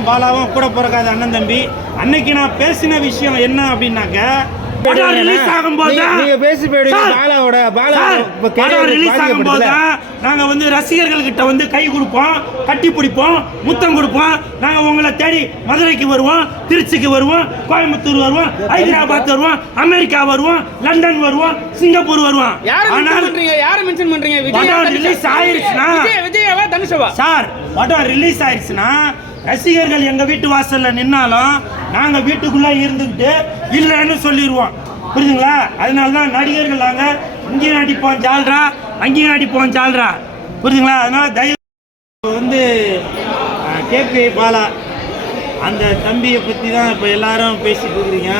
நானும் பாலாவும் கூட பிறக்காத அண்ணன் தம்பி. அன்னைக்கு நான் பேசின விஷயம் என்ன அப்படின்னாக்க, ரிலீஸ் ஆகும்போது நாங்க வந்து ரசிகர்கள் கிட்ட வந்து கை கொடுப்போம், கட்டி பிடிப்போம், முத்தம் கொடுப்போம். நாங்க உங்களை தேடி மதுரைக்கு வருவோம், திருச்சிக்கு வருவோம், கோயம்புத்தூர் வருவோம், ஹைதராபாத் வருவோம், அமெரிக்கா வருவோம், லண்டன் வருவோம், சிங்கப்பூர் வருவோம். ரிலீஸ் ஆயிருச்சுன்னா சார், படம் ரிலீஸ் ஆயிருச்சுன்னா ரசிகர்கள் எங்க வீட்டு வாசல்ல நின்னாலும் நாங்க வீட்டுக்குள்ள இருந்துகிட்டு இல்லைன்னு சொல்லிடுவோம். புரியுதுங்களா? அதனாலதான் நடிகர்கள் நாங்க இங்கேயும் நடிப்போம் ஜால்ரா, அங்கேயும் நடிப்போம் ஜால்ரா. புரியுதுங்களா? அதனால தயவு வந்து கேபி பாலா அந்த தம்பியை பற்றி தான் இப்போ எல்லாரும் பேசிட்டு இருக்கிறீங்க.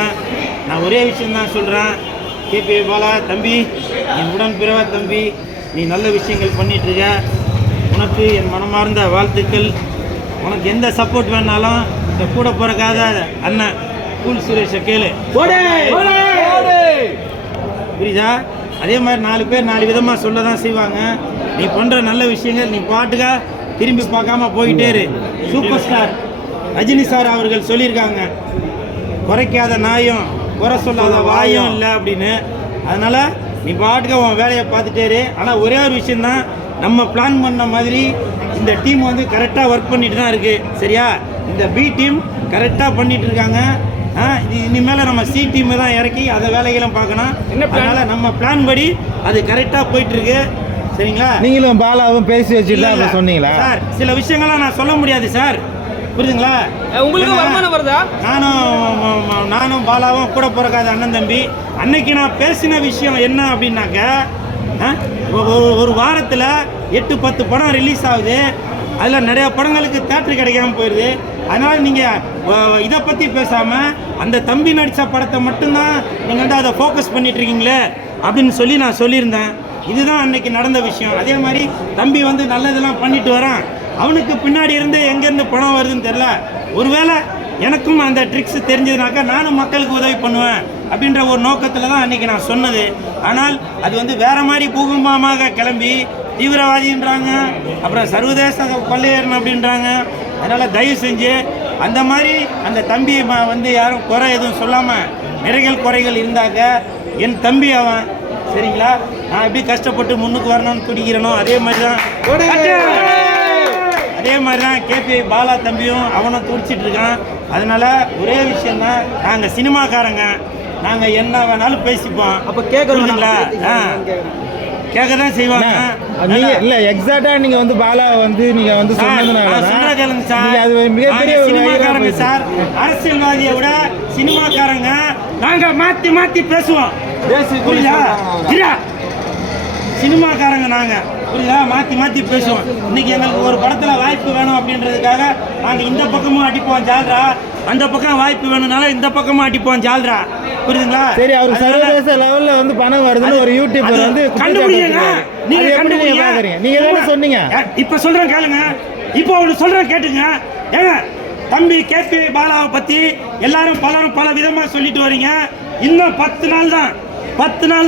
நான் ஒரே விஷயம்தான் சொல்கிறேன். கேபி பாலா தம்பி, என் உடன் பிறவா தம்பி, நீ நல்ல விஷயங்கள் பண்ணிகிட்ருக்க. உனக்கு என் மனமார்ந்த வாழ்த்துக்கள். உனக்கு எந்த சப்போர்ட் வேணாலும் இந்த கூட பிறக்காத அண்ணன் கூல் சுரேஷை கேளு. புரியுதா? அதே மாதிரி 4 பேர் 4 விதமாக சொல்ல தான் செய்வாங்க. நீ பண்ணுற நல்ல விஷயங்கள் நீ பாட்டுக்கா திரும்பி பார்க்காம போயிட்டே இரு. சூப்பர் ஸ்டார் ரஜினி சார் அவர்கள் சொல்லியிருக்காங்க, குறைக்காத நாயும் குறை சொல்லாத வாயும் இல்லை அப்படின்னு. அதனால் நீ பாட்டுக்க உன் வேலையை பார்த்துட்டே இரு. ஆனால் ஒரே ஒரு விஷயந்தான், நம்ம பிளான் பண்ண மாதிரி இந்த டீம் வந்து கரெக்டாக ஒர்க் பண்ணிட்டு தான் இருக்குது. சரியா? இந்த பி டீம் கரெக்டாக பண்ணிட்டு இருக்காங்க. இனிமேல் நம்ம சி டீமை தான் இறக்கி அதை வேலைகளும் பார்க்கணும். அதனால் நம்ம பிளான் படி அது கரெக்டாக போயிட்டுருக்கு. சரிங்களா? நீங்களும் பாலாவும் பேசி வச்சுட்டு சொன்னீங்களா சார்? சில விஷயங்கள்லாம் நான் சொல்ல முடியாது சார். புரியுதுங்களா? உங்களுக்கு வருமானம் வருதா? நானும் பாலாவும் கூட பிறக்காத அண்ணன் தம்பி. அன்னைக்கு நான் பேசின விஷயம் என்ன அப்படின்னாக்க, ஒரு வாரத்தில் 8-10 படம் ரிலீஸ் ஆகுது. அதில் நிறையா படங்களுக்கு தேட்டர் கிடைக்காம போயிடுது. அதனால் நீங்கள் இதை பற்றி பேசாமல் அந்த தம்பி நடித்த படத்தை மட்டும்தான் நீங்கள் வந்து அதை ஃபோக்கஸ் பண்ணிட்டு இருக்கீங்களே அப்படின்னு சொல்லி நான் சொல்லியிருந்தேன். இதுதான் அன்னைக்கு நடந்த விஷயம். அதே மாதிரி தம்பி வந்து நல்லதெல்லாம் பண்ணிட்டு வரான். அவனுக்கு பின்னாடி இருந்து எங்கேருந்து பணம் வருதுன்னு தெரில. ஒருவேளை எனக்கும் அந்த ட்ரிக்ஸ் தெரிஞ்சதுனாக்கா நானும் மக்களுக்கு உதவி பண்ணுவேன் அப்படின்ற ஒரு நோக்கத்தில் தான் அன்றைக்கி நான் சொன்னது. ஆனால் அது வந்து வேறு மாதிரி பூகம்பமாக கிளம்பி தீவிரவாதின்றாங்க, அப்புறம் சர்வதேச கொள்ளையரன் அப்படின்றாங்க. அதனால் தயவு செஞ்சு அந்த மாதிரி அந்த தம்பியை வந்து யாரும் குறை எதுவும் சொல்லாமல், நிறைகள் குறைகள் இருந்தாக்க என் தம்பி அவன். சரிங்களா? நான் எப்படி கஷ்டப்பட்டு முன்னுக்கு வரணும்னு துடிக்கிறனோ அதே மாதிரி தான் கேபி பாலா தம்பியும் அவனும் துடிச்சிட்டு இருக்கான். அதனால ஒரே விஷயம்தான், நாங்கள் சினிமாக்காரங்க, நாங்கள் என்ன வேணாலும் பேசிப்போம். அப்போ கேட்குறீங்களா? கேட்க தான் செய்வாங்க. இல்ல எக்ஸாக்ட்டா நீங்க வந்து பாலா வந்து நீங்க வந்து சொன்னதுனால சொல்ற கேளுங்க சார், அது மிகப்பெரிய சினிமாக்காரங்க சார். அரசியல்வாதியை விட சினிமாக்காரங்க நாங்க மாத்தி மாத்தி பேசுவோம். புரியுதா? சினிமாக்காரங்க நாங்க, புரியுதா? மாத்தி மாத்தி பேசுவோம். இன்னைக்கு எங்களுக்கு ஒரு படத்துல வாய்ப்பு வேணும் அப்படின்றதுக்காக நாங்க இந்த பக்கமும் அடிப்போம் ஜால்ரா, அந்த பக்கம் வாய்ப்பு வேணும்னால இந்த பக்கமும் அடிப்போம் ஜால்ரா. புரியுதுங்களா? சரி, அவர் சர்வதேச லெவல்ல வந்து பணம் வருதுன்னு ஒரு யூடியூபர் வந்து கண்டுபிடிங்க. நீங்க கண்டுபிடிங்க, நீங்க என்ன சொன்னீங்க? இப்ப சொல்றேன் கேளுங்க. இப்போ ஒன்று சொல்றேன் கேட்டுங்க. ஏங்க தம்பி கேபி பாலாவை பத்தி எல்லாரும் பலரும் பல விதமா சொல்லிட்டு வரீங்க. இன்னும் 10 நாள்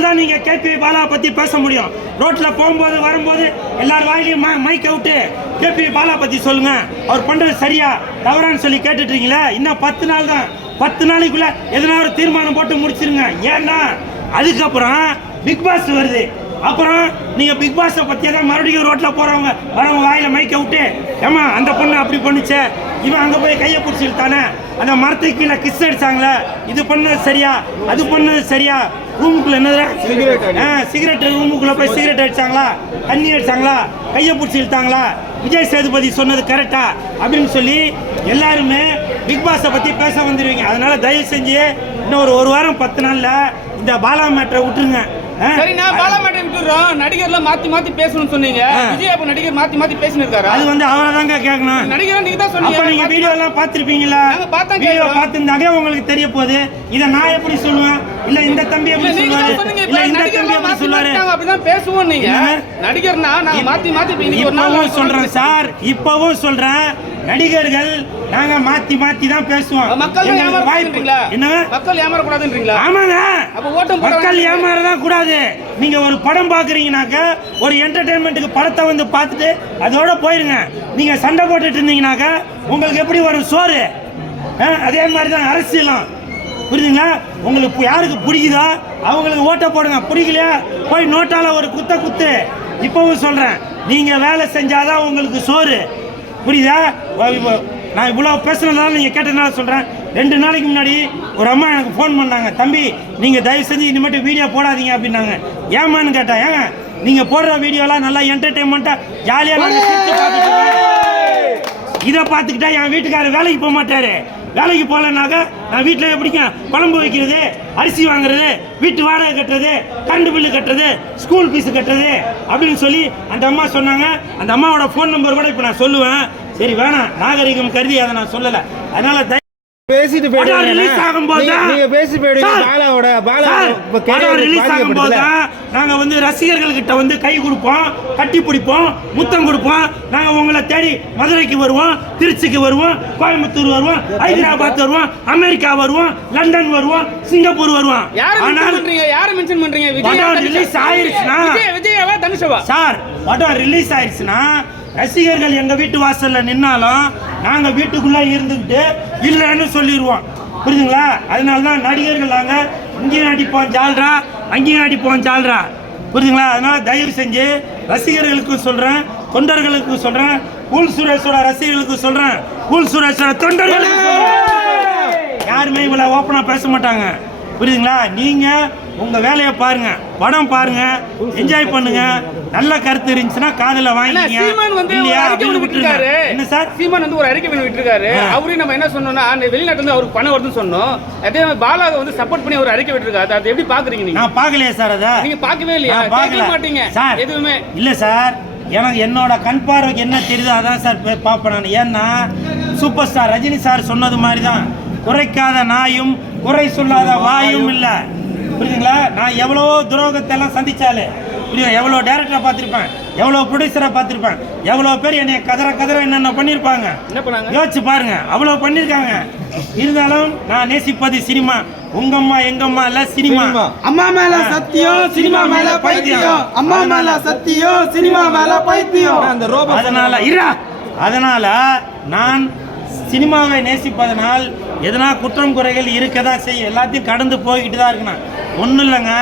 தான் நீங்க கேபி பாலாவை பத்தி பேச முடியும். ரோட்ல போகும்போது வரும்போது எல்லாரும் வாயிலையும் மைக் அவுட்டு கேபி பாலா பத்தி சொல்லுங்க, அவர் பண்றது சரியா தவறான்னு சொல்லி கேட்டுட்டு இருக்கீங்களா? இன்னும் 10 நாள் தான். 10 நாளைக்குள்ள எதனா ஒரு தீர்மானம் போட்டு முடிச்சிருங்க. ஏன்னா அதுக்கப்புறம் பிக் பாஸ் வருது. அப்புறம் நீங்க பிக் பாஸை பத்தியே தான் மறுபடியும் ரோட்ல போறவங்க வரவங்க வாயில மைக்க விட்டு, ஏமா அந்த பொண்ணு அப்படி பண்ணுச்சு, இவன் அங்க போய் கையை பிடிச்சிருத்தானே, அந்த மரத்துக்கு கீழே கிஸ் அடிச்சாங்களே, இது பண்ணது சரியா, அது பண்ணது சரியா, ரூமுக்குள்ள என்னது சிகரெட் ரூமுக்குள்ள போய் சிகரெட் அடிச்சாங்களா, தண்ணி அடிச்சாங்களா, கையை பிடிச்சி இழுத்தாங்களா, விஜய் சேதுபதி சொன்னது கரெக்டா அப்படின்னு சொல்லி எல்லாருமே பிக் பாஸை பத்தி பேச வந்துடுவீங்க. அதனால தயவு செஞ்சு இன்னும் ஒரு வாரம் 10 நாள்ல இந்த பாலா மேட்டரை விட்டுருங்க. சரி, நான் பாலா மேட்டரை விட்டுறோம். நடிகர்ல மாத்தி மாத்தி பேசணும்னு சொன்னீங்க. விஜய் அப்ப நடிகர் மாத்தி மாத்தி பேசினிருக்காரு. அது வந்து அவரை தாங்க கேட்கணும். நடிகர் நீங்க தான் சொன்னீங்க. அப்ப நீங்க வீடியோ எல்லாம் பாத்துருப்பீங்களா? வீடியோ பார்த்திருந்தாங்க உங்களுக்கு தெரிய போகுது. இத நான் எப்படி சொல்லுவேன்? இல்ல இந்த தம்பி எப்படி சொல்லுவாரு? இல்ல இந்த தம்பி எப்படி சொல்லுவாரு? அப்படிதான் பேசுவோம். நீங்க நடிகர்னா நான் மாத்தி மாத்தி இப்பவும் சொல்றேன் சார், இப்பவும் சொல்றேன், நடிகர்கள் நாங்க மாத்தி மாத்தி தான் பேசுவோம். மக்கள் ஏமாறக்கூடாதுன்றீங்களா? என்ன மக்கள் ஏமாறக்கூடாதுன்றீங்களா? ஆமாங்க, அப்ப ஓட்டம் மக்கள் ஏமாறதான் கூடாது. நீங்க ஒரு படம் பாக்குறீங்கனாக்க ஒரு என்டர்டைன்மெண்ட்டுக்கு படத்தை வந்து பார்த்துட்டு அதோட போயிருங்க. நீங்க சண்டை போட்டுட்டு இருந்தீங்கனாக்க உங்களுக்கு எப்படி வரும் சோறு? அதே மாதிரி தான் அரசியலும், புரியுதுங்களா? உங்களுக்கு யாருக்கு பிடிக்குதோ அவங்களுக்கு ஓட்ட போடுங்க, பிடிக்கலையா போய் நோட்டால ஒரு குத்து. இப்பவும் சொல்றேன், நீங்க வேலை செஞ்சாதான் உங்களுக்கு சோறு, புரியுதா? நான் இவ்வளோ பேசுனதால நீங்கள் கேட்டதுனால சொல்கிறேன். 2 நாளைக்கு முன்னாடி ஒரு அம்மா எனக்கு ஃபோன் பண்ணாங்க, தம்பி நீங்கள் தயவு செஞ்சு இனிமேட்டு வீடியோ போடாதீங்க அப்படின்னாங்க. ஏமான்னு கேட்டேன். ஏங்க நீங்கள் போடுற வீடியோலாம் நல்லா என்டர்டெயின்மெண்ட்டாக ஜாலியாக நாங்கள் சிரிச்சு பார்த்துக்கிட்டோம். இதை பார்த்துக்கிட்டா என் வீட்டுக்காரர் வேலைக்கு போக மாட்டார். வேலைக்கு போகலனாக்கா நான் வீட்டில் எப்படிங்க குழம்பு வைக்கிறது, அரிசி வாங்குறது, வீட்டு வாடகை கட்டுறது, கரண்ட் பில்லு கட்டுறது, ஸ்கூல் ஃபீஸு கட்டுறது அப்படின்னு சொல்லி அந்த அம்மா சொன்னாங்க. அந்த அம்மாவோட ஃபோன் நம்பர் கூட இப்போ நான் சொல்லுவேன். சரி வேணாம், நாகரிகம் கருதி அதை நான் சொல்லலை. அதனால பேசிட்டு ரிலீஸ் ஆகும்போது நாங்க வந்து ரசிகர்கள் கிட்ட வந்து கை கொடுப்போம், கட்டி பிடிப்போம், முத்தம் கொடுப்போம். நாங்க உங்களை தேடி மதுரைக்கு வருவோம், திருச்சிக்கு வருவோம், கோயம்புத்தூர் வருவோம், ஹைதராபாத் வருவோம், அமெரிக்கா வருவோம், லண்டன் வருவோம், சிங்கப்பூர் வருவோம். ரிலீஸ் ஆயிருச்சுன்னா சார், படம் ரிலீஸ் ஆயிருச்சுன்னா ரசிகர்கள் எங்க வீட்டு வாசல்ல நின்னாலும் நாங்க வீட்டுக்குள்ள இருந்துக்கிட்டு இல்லைன்னு சொல்லிடுவோம், புரியுதுங்களா? அதனாலதான் நடிகர்கள் நாங்க இங்கேயும் நடிப்போம் ஜால்ரா, அங்கேயும் நடிப்போம் ஜால்ரா, புரியுதுங்களா? அதனால தயவு செஞ்சு ரசிகர்களுக்கும் சொல்றேன், தொண்டர்களுக்கும் சொல்றேன், கூல் சுரேஷோட ரசிகர்களுக்கும் சொல்றேன், கூல் சுரேஷோட தொண்டர்களுக்கும் சொல்றேன். யாருமே இவ்வளவு ஓப்பனா பேச மாட்டாங்க, புரியுதுங்களா? நீங்க உங்க வேலையை பாருங்க, படம் பாருங்க, என்ஜாய் பண்ணுங்க. நல்ல கருத்து இருந்துச்சுன்னா காதுல வாங்கிங்க. என்ன சார், சீமான் வந்து ஒரு அறிக்கை விட்டுருக்காரு. அவரையும் நம்ம என்ன சொன்னோம்னா, வெளிநாட்டுல இருந்து அவருக்கு பணம் வருதுன்னு சொன்னோம். அதே மாதிரி பாலாவை வந்து சப்போர்ட் பண்ணி ஒரு அறிக்கை விட்டுருக்காரு. அதை எப்படி பாக்குறீங்க நீங்க? நான் பாக்கலையே சார், அதை நீங்க பாக்கவே இல்லையா? பார்க்க மாட்டீங்க சார் எதுவுமே. இல்ல சார், எனக்கு என்னோட கண் பார்வைக்கு என்ன தெரியுதோ அதான் சார் பார்ப்பேன் நான். ஏன்னா சூப்பர் ஸ்டார் ரஜினி சார் சொன்னது மாதிரி தான், குறைக்காத நாயும் குறை சொல்லாத வாயும் இல்ல, புரியுதுங்களா? நான் எவ்வளோ துரோகத்தை எல்லாம் சந்திச்சாலே, புரியுது, எவ்வளோ டேரக்டரை பார்த்துருப்பேன், எவ்வளோ ப்ரொடியூசரை பார்த்துருப்பேன், எவ்வளோ பேர் என்னை கதற என்னென்ன பண்ணியிருப்பாங்க, யோசிச்சு பாருங்க, அவ்வளோ பண்ணியிருக்காங்க. இருந்தாலும் நான் நேசிப்பது சினிமா. உங்கம்மா எங்கம்மா இல்ல சினிமா. அம்மா மேல சத்தியம், சினிமா மேல பைத்தியம். அம்மா மேல சத்தியம், சினிமா மேல பைத்தியம். அதனால நான் சினிமாவை நேசிப்பதனால் எதனா குற்றம் குறைகள் இருக்கதான் செய்யும், எல்லாத்தையும் கடந்து போய்கிட்டு தான் இருக்கணும். ஒன்றும் இல்லைங்க.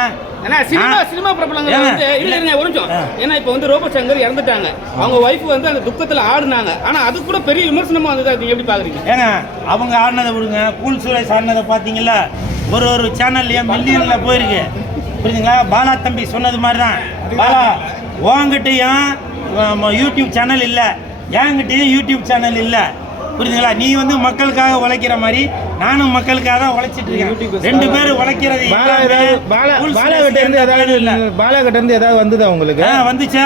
சினிமா பிரபலங்கள் வந்து இல்லைங்க ஒரு நிமிஷம். ஏன்னா இப்போ வந்து ரோபோ சங்கர் இறந்துட்டாங்க, அவங்க ஒய்ஃப் வந்து அந்த துக்கத்தில் ஆடுனாங்க. ஆனால் அது கூட பெரிய விமர்சனமா வந்தது. நீங்க எப்படி பாக்குறீங்க? ஏங்க அவங்க ஆடினதை விடுங்க, கூல் சுரேஷ் ஆடினதை பார்த்தீங்களா? ஒரு சேனல்லையும் மில்லியன்ல போயிருக்கு, புரியுதுங்களா? பாலா தம்பி சொன்னது மாதிரி தான். பாலா உங்ககிட்டயும் யூடியூப் சேனல் இல்லை, என்கிட்டயும் யூடியூப் சேனல் இல்லை, புரியுதுங்களா? நீ வந்து மக்களுக்காக உழைக்கிற மாதிரி நானும் மக்களுக்காக தான் உழைச்சிட்டு இருக்கேன். 2 பேரும் உழைக்கிறது. பாலாகிட்ட இருந்து ஏதாவது வந்ததா உங்களுக்கு? வந்துச்சா?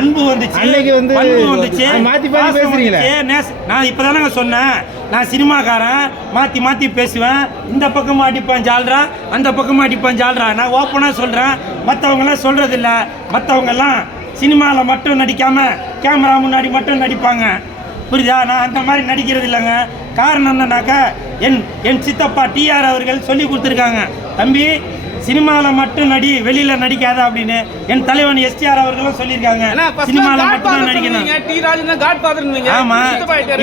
அன்பு வந்துச்சு, அன்னைக்கு வந்து அன்பு வந்துச்சு. மாத்தி மாத்தி பேசுறீங்களே. நான் இப்பதானங்க சொன்னேன், நான் சினிமாக்காரன், மாத்தி மாத்தி பேசுவேன். இந்த பக்கமா அடிப்பேன் ஜால்ரா, அந்த பக்கமா அடிப்பேன் ஜால்ரா. நான் ஓப்பனா சொல்றேன், மற்றவங்க எல்லாம் சொல்றது இல்ல. மற்றவங்க எல்லாம் சினிமாவில் மட்டும் நடிக்காம கேமரா முன்னாடி மட்டும் நடிப்பாங்க, புரியுதா? நான் அந்த மாதிரி நடிக்கிறது இல்லைங்க. காரணம் என்னன்னாக்கா, என் சித்தப்பா டிஆர் அவர்கள் சொல்லி கொடுத்துருக்காங்க, தம்பி சினிமாவில் மட்டும் நடி, வெளியில நடிக்காத அப்படின்னு. என் தலைவன் எஸ்டிஆர் அவர்களும் சொல்லியிருக்காங்க, சினிமாவில் மட்டும் நடிக்கணும். ஆமா,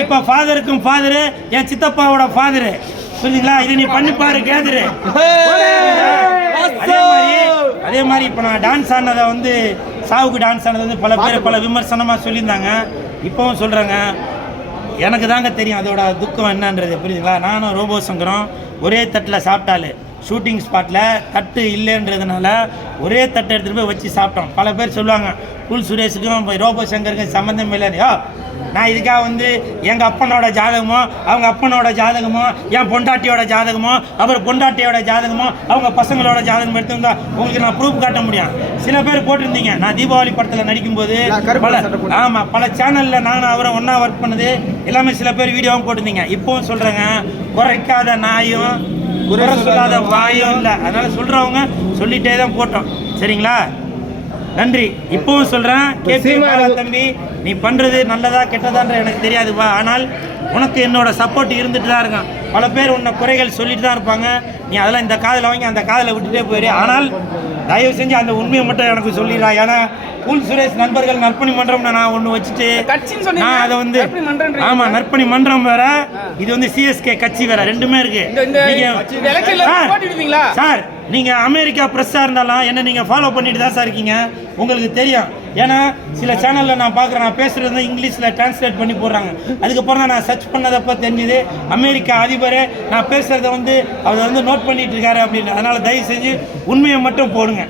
இப்ப ஃபாதருக்கும் ஃபாதரு என் சித்தப்பாவோட ஃபாதரு, புரியுதுங்களா? இது நீ பண்ணி பாரு கேதுரு. அதே மாதிரி இப்ப நான் டான்ஸ் ஆனதை வந்து, சாவுக்கு டான்ஸ் ஆனது வந்து பல பேர் பல விமர்சனமா சொல்லியிருந்தாங்க. இப்பவும் சொல்றாங்க, எனக்கு தாங்க தெரியும் அதோட துக்கம் என்னன்றது, புரியுதுங்களா? நானும் ரோபோ சங்கரும் ஒரே தட்டில் சாப்பிட்டாலே, ஷூட்டிங் ஸ்பாட்டில் தட்டு இல்லைன்றதுனால ஒரே தட்டை எடுத்துகிட்டு போய் வச்சு சாப்பிட்டோம். பல பேர் சொல்லுவாங்க, கூல் சுரேஷுக்கும் ரோபோ சங்கருக்கும் சம்மந்தம் இல்லையோ. நான் இதுக்காக வந்து எங்கள் அப்பனோட ஜாதகமோ, அவங்க அப்பனோட ஜாதகமோ, என் பொண்டாட்டியோட ஜாதகமோ, அப்புறம் பொண்டாட்டியோட ஜாதகமோ, அவங்க பசங்களோட ஜாதகம் எடுத்துருந்தா உங்களுக்கு நான் ப்ரூஃப் காட்ட முடியும். சில பேர் போட்டிருந்தீங்க, நான் தீபாவளி படத்தில் நடிக்கும்போது பல சேனலில் நானும் அவரை ஒன்றா ஒர்க் பண்ணது எல்லாமே சில பேர் வீடியோவும் போட்டிருந்தீங்க. இப்போவும் சொல்கிறேங்க, குறைக்காத நாயும் குறை சொல்லாத வாயும் இல்லை. அதனால சொல்கிறவங்க சொல்லிட்டே தான் போட்டோம், சரிங்களா? நன்றி. இப்பவும் சொல்றேன், தம்பி நீ பண்றது நல்லதா கெட்டதான்ற எனக்கு தெரியாதுப்பா. ஆனால் உனக்கு என்னோட சப்போர்ட் இருந்துட்டு தான் இருக்கான். பல பேர் உன்னை குறைகள் சொல்லிட்டு தான் இருப்பாங்க. நீ அதெல்லாம் இந்த காதில் வாங்கி அந்த காதில் விட்டுட்டே போயிரு. ஆனால் தயவு செஞ்சு அந்த உண்மையை மட்டும் எனக்கு சொல்லிடுறா. ஏன்னா கூல் சுரேஷ் நண்பர்கள் நற்பணி மன்றம் நான் ஒன்று வச்சுட்டு கட்சின்னு சொன்னீங்க. நான் அதை வந்து நற்பணி மன்றம்ன்றீங்க. ஆமா நற்பணி மன்றம் வேற, இது வந்து சிஎஸ்கே கட்சி வேற, ரெண்டுமே இருக்கு. இந்த எலெக்ஷன்ல போட்டிடுவீங்களா சார்? நீங்க அமெரிக்கா பிரஸ்ஸா இருந்தாலும் என்ன நீங்க ஃபாலோ பண்ணிட்டு தான் சார் இருக்கீங்க, உங்களுக்கு தெரியும். ஏன்னா சில சேனல்ல நான் பார்க்குறேன், நான் பேசுறது வந்து இங்கிலீஷ்ல டிரான்ஸ்லேட் பண்ணி போடுறாங்க. அதுக்கப்புறம் தான் நான் சர்ச் பண்ணதப்ப தெரிஞ்சுது அமெரிக்கா அதிபர் நான் பேசுறத வந்து அவர் வந்து நோட் பண்ணிட்டு இருக்காரு அப்படின்னு. அதனால தயவு செஞ்சு உண்மையை மட்டும் போடுங்க.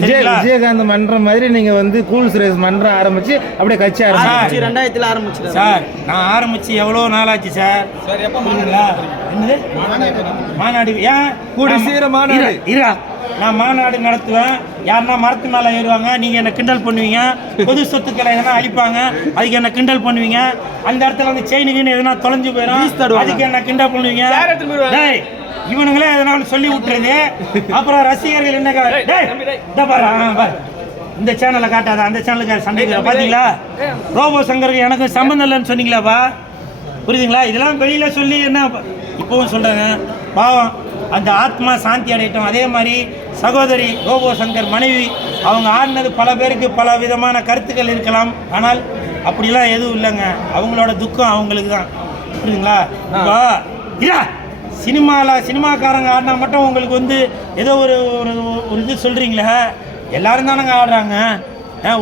விஜயகாந்த் மன்றம் மாதிரி நீங்க வந்து கூல் சுரேஷ் மன்றம் ஆரம்பிச்சு அப்படியே கட்சி ஆரம்பிச்சு 2000 ஆரம்பிச்சு சார். நான் ஆரம்பிச்சு எவ்வளோ நாள் ஆச்சு சார்? என்னது மாநாடு? ஏன் கூடி சீர மாநாடு இரா நான் மாநாடு நடத்துவேன். யாருன்னா மரத்து மேலே ஏறுவாங்க, நீங்கள் என்ன கிண்டல் பண்ணுவீங்க. பொது சொத்துக்களை எதனா அழிப்பாங்க, அதுக்கு என்ன கிண்டல் பண்ணுவீங்க. அந்த இடத்துல வந்து செயினுக்குன்னு எதனா தொலைஞ்சு போயிடும், அதுக்கு என்ன கிண்டல் பண்ணுவீங்க. டேய் இவனுங்களே எதனாலும் சொல்லி விட்டுறது. அப்புறம் ரசிகர்கள் என்ன பாரு, இந்த சேனலை காட்டாத அந்த சேனலுக்கு சண்டை பார்த்தீங்களா? ரோபோ சங்கருக்கு எனக்கு சம்பந்தம் இல்லைன்னு சொன்னீங்களாப்பா, புரியுதுங்களா? இதெல்லாம் வெளியில சொல்லி என்ன இப்பவும் சொல்றாங்க. பாவம் அந்த ஆத்மா சாந்தி அடையட்டும். அதே மாதிரி சகோதரி ரோபோ சங்கர் மனைவி அவங்க ஆடினது பல பேருக்கு பல விதமான கருத்துக்கள் இருக்கலாம், ஆனால் அப்படிலாம் எதுவும் இல்லைங்க. அவங்களோட துக்கம் அவங்களுக்கு தான், புரியுதுங்களா? இப்போ இதா சினிமாக்காரங்க ஆடினா மட்டும் உங்களுக்கு வந்து ஏதோ ஒரு இது சொல்கிறீங்களே, எல்லாரும் தானங்க ஆடுறாங்க.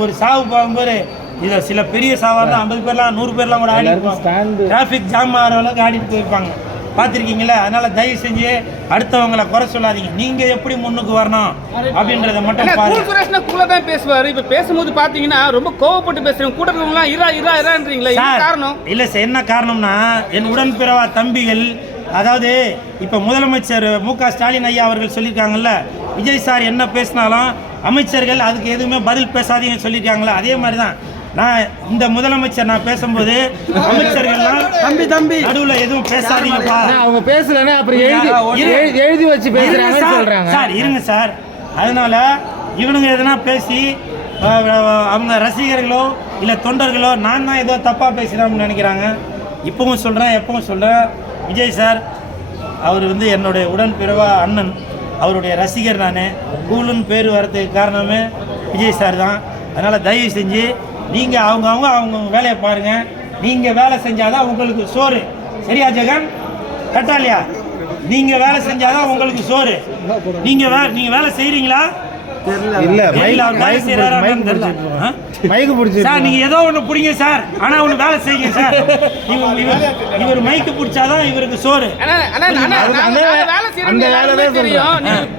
ஒரு சாவு பார்க்கும்போது இதில் சில பெரிய சாவாக இருந்தால் 50 பேர்லாம் 100 பேர்லாம் கூட ஆடி இருப்பாங்க. டிராஃபிக் ஜாம் ஆகிற அளவுக்கு ஆடிட்டு போயிருப்பாங்க, பார்த்துருக்கீங்களா? அதனால் தயவு செஞ்சு அடுத்தவங்களை குறை சொல்லாதீங்க. நீங்கள் எப்படி முன்னுக்கு வரணும் அப்படின்றத மட்டும் பாருங்க. சுரேஷ்னா கூட தான் பேசுவார். இப்போ பேசும்போது பார்த்தீங்கன்னா ரொம்ப கோவப்பட்டு பேசுகிறேன். கூட இருக்கவங்களாம் இரான்றீங்களா? காரணம் இல்லை சார், என்ன காரணம்னா என் உடன்பிறவா தம்பிகள், அதாவது இப்போ முதலமைச்சர் மு.க. ஸ்டாலின் ஐயா அவர்கள் சொல்லியிருக்காங்கல்ல, விஜய் சார் என்ன பேசினாலும் அமைச்சர்கள் அதுக்கு எதுவுமே பதில் பேசாதீங்கன்னு சொல்லியிருக்காங்களா, அதே மாதிரி தான் நான் இந்த முதலமைச்சர் நான் பேசும்போது அமைச்சர்கள்லாம் தம்பி நடுவுல எதுவும் பேசாதீங்கப்பா, அவங்க பேசலன்னா அப்புறம் எழுதி வச்சு பேசுறாங்க சொல்றாங்க சார். இருங்க சார், அதனால இவனுங்க எதனா பேசி அவங்க ரசிகர்களோ இல்லை தொண்டர்களோ நான் தான் ஏதோ தப்பாக பேசுகிறேன்னு நினைக்கிறாங்க. இப்பவும் சொல்கிறேன், எப்பவும் சொல்கிறேன், விஜய் சார் அவர் வந்து என்னுடைய உடன்பிறவா அண்ணன், அவருடைய ரசிகர். நான் கூலுன்னு பேர் வரதுக்கு காரணமே விஜய் சார் தான். அதனால் தயவு செஞ்சு நீங்கள் அவங்க வேலையை பாருங்கள். நீங்கள் வேலை செஞ்சாதான் உங்களுக்கு சோறு. சரியா ஜெகன்? கரெக்டா இல்லையா? நீங்கள் வேலை செஞ்சாதான் உங்களுக்கு சோறு. நீங்கள் வேலை செய்கிறீங்களா? இல்ல மைக்கு பிடிச்சி சார், நீங்க ஏதோ ஒண்ணு பிடிங்க சார், ஆனா ஒண்ணு வேலை செய்யுங்க சார். இவர் மைக்கு பிடிச்சாதான் இவருக்கு சோறு.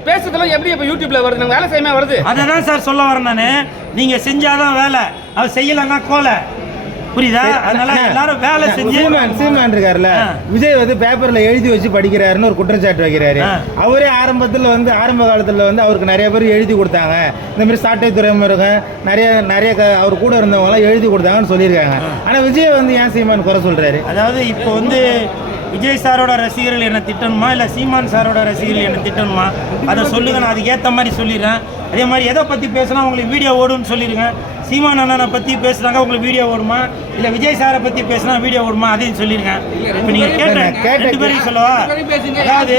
பேசுறதுலாம் எப்படி இப்ப யூடியூப்ல வருது, நாங்க வேலை செய்யாம வருது. அதான் சார் சொல்ல வரேன் நானு. நீங்க செஞ்சாதான் வேலை, அவர் செய்யலன்னா கோலை, புரியுதா? அதனால எல்லாரும் வேலை செஞ்சு. சீமான் இருக்காருல்ல, விஜய் வந்து பேப்பர்ல எழுதி வச்சு படிக்கிறாருன்னு ஒரு குற்றச்சாட்டு வைக்கிறாரு. அவரே ஆரம்பத்துல வந்து ஆரம்ப காலத்துல வந்து அவருக்கு நிறைய பேர் எழுதி கொடுத்தாங்க. இந்த மாதிரி சாட்டை துறைமுருகன் நிறைய அவர் கூட இருந்தவங்க எல்லாம் எழுதி கொடுத்தாங்கன்னு சொல்லியிருக்காங்க. ஆனா விஜய் வந்து ஏன் சீமான் குறை சொல்றாரு? அதாவது இப்போ வந்து விஜய் சாரோட ரசிகர்கள் என்ன திட்டணுமா இல்லை சீமான் சாரோட ரசிகர்கள் என்ன திட்டணுமா, அதை சொல்லுங்க. நான் அதுக்கு ஏற்ற மாதிரி சொல்லிடுறேன். அதே மாதிரி எதை பற்றி பேசினா உங்களுக்கு வீடியோ ஓடுன்னு சொல்லிடுங்க. சீமான் அண்ணனை பற்றி பேசுனாங்க உங்களுக்கு வீடியோ ஓடுமா, இல்லை விஜய் சாரை பற்றி பேசினா வீடியோ ஓடுமா, அதையும் சொல்லிடுங்க. இப்போ நீங்கள் ரெண்டு பேரையும் சொல்லவா? அதாவது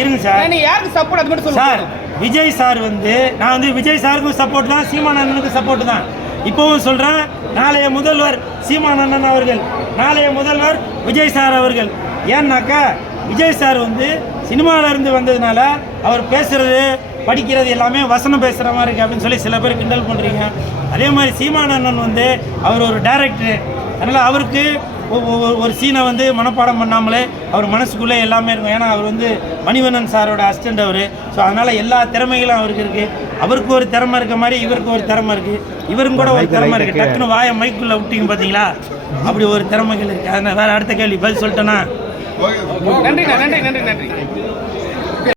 இருங்க சார், யாருக்கு சப்போர்ட் அது மட்டும் சொல்லுங்க சார். விஜய் சார் வந்து நான் வந்து விஜய் சாருக்கும் சப்போர்ட் தான், சீமான் அண்ணனுக்கும் சப்போர்ட் தான். இப்போவும் சொல்கிறேன், நாளைய முதல்வர் சீமான் அண்ணன் அவர்கள், நாளைய முதல்வர் விஜய் சார் அவர்கள். ஏன்னாக்கா விஜய் சார் வந்து சினிமாவில் இருந்து வந்ததுனால அவர் பேசுறது படிக்கிறது எல்லாமே வசனம் பேசுகிற மாதிரி இருக்குது அப்படின்னு சொல்லி சில பேர் கிண்டல் பண்ணுறீங்க. அதே மாதிரி சீமான் அண்ணன் வந்து அவர் ஒரு டைரக்டரு, அதனால் அவருக்கு ஒரு சீனை வந்து மனப்பாடம் பண்ணாமலே அவர் மனசுக்குள்ளே எல்லாமே இருக்கும். ஏன்னா அவர் வந்து மணிவண்ணன் சாரோட அசிஸ்டண்ட் அவர். ஸோ அதனால் எல்லா திறமைகளும் அவருக்கு இருக்குது. அவருக்கு ஒரு திறமை இருக்க மாதிரி இவருக்கு ஒரு திறமை இருக்குது, இவருக்கும் கூட ஒரு திறமை இருக்குது. டக்குன்னு வாயை மைக்குள்ளே விட்டீங்க பார்த்தீங்களா, அப்படி ஒரு திறமைகள் இருக்குது. அதனால் வேறு அடுத்த கேள்வி பதில் சொல்லிட்டேன்னா நன்றி.